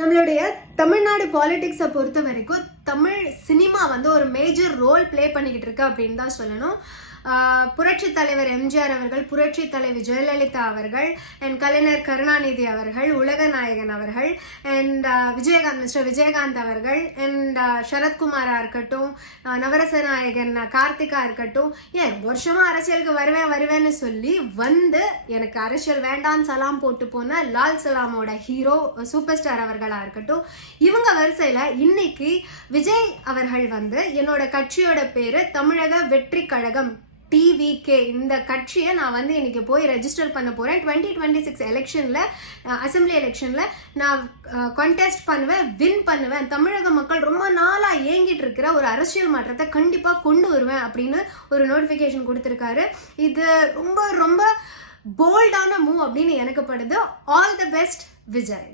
நம்மளுடைய தமிழ்நாடு பாலிடிக்ஸை பொறுத்த வரைக்கும் தமிழ் சினிமா வந்து ஒரு மேஜர் ரோல் ப்ளே பண்ணிக்கிட்டு இருக்கு அப்படின்னு தான் சொல்லணும். புரட்சி தலைவர் எம்ஜிஆர் அவர்கள், புரட்சி தலைவி ஜெயலலிதா அவர்கள், அண்ட் கலைஞர் கருணாநிதி அவர்கள், உலக நாயகன் அவர்கள், அண்ட் மிஸ்டர் விஜயகாந்த் அவர்கள், அண்ட் சரத்குமாரா இருக்கட்டும், நவரச நாயகன் கார்த்திகா இருக்கட்டும், ஏன் வருஷமா அரசியலுக்கு வருவேன்னு சொல்லி வந்து எனக்கு அரசியல் வேண்டான்னு சலாம் போட்டு போன லால் சலாமோட ஹீரோ சூப்பர் ஸ்டார் அவர்களா இருக்கட்டும், இவங்க வரிசையில இன்னைக்கு விஜய் அவர்கள் வந்து என்னோட கட்சியோட பேரு தமிழக வெற்றி கழகம் TVK, இந்த கட்சியை நான் வந்து இன்னைக்கு போய் ரெஜிஸ்டர் பண்ண போறேன். 2026 எலெக்ஷன்ல, அசம்பிளி எலெக்ஷன்ல நான் கான்டெஸ்ட் பண்ணுவேன், வின் பண்ணுவேன். தமிழக மக்கள் ரொம்ப நாளா ஏங்கிட்டு இருக்கிற ஒரு அரசியல் மாற்றத்தை கண்டிப்பா கொண்டு வருவேன் அப்படின்னு ஒரு நோட்டிபிகேஷன் கொடுத்திருக்காரு. இது ரொம்ப ரொம்ப போல்டான மூவ் அப்படின்னு எனக்கு படுது. All the best Vijay.